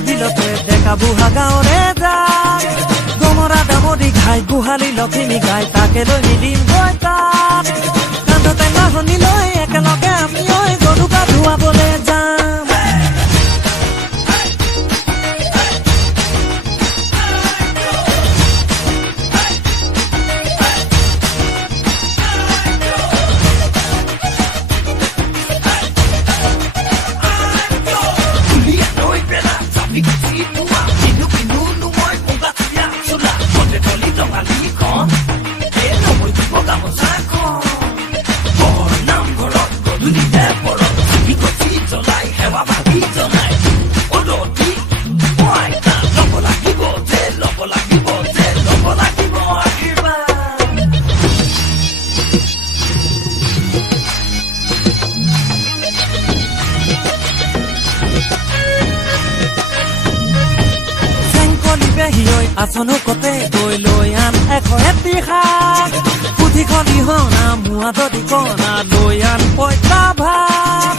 বিলতে ডেকা বুঢ়া গাঁৱৰে যায় গমৰা দামৰি খাই গোহালি লখিমী গাই তাকে লৈ নিদিম গৈ তাত কান্ধ টেঙা শুনি লৈ একেলগে আমি গৰু গা ধুৱাবলৈ যাম আসনো কতে গৈ লৈ আন এটি শাক পুথিখন ইহনা মোৱা যদি কণা লৈ আন পইতা ভাত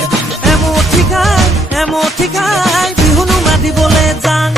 এমুঠি খাই বিহুনো মাতিবলৈ যাং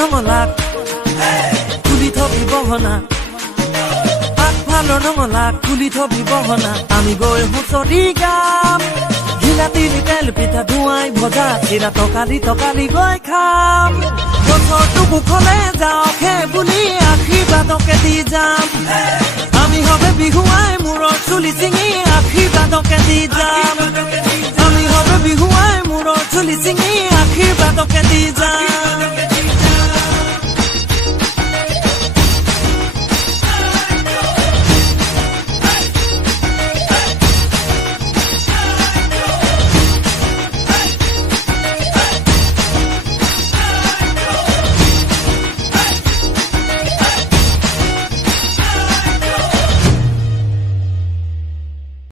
নমলাক তুলি থবি বহনা আগফালৰ নমলাক তুলি থবি বহনা আমি গৈ হুঁচৰি গাম ঘিলাতি তেল পিঠা ধুৱাই ভজা চিৰা তকালি গৈ খাম বছৰটো বুকলে যাওঁকে বুলি আশীৰ্বাদকে দি যাম আমি হবে বিহুৱাই মূৰৰ চুলি চিঙি আশীৰ্বাদকে দি যাম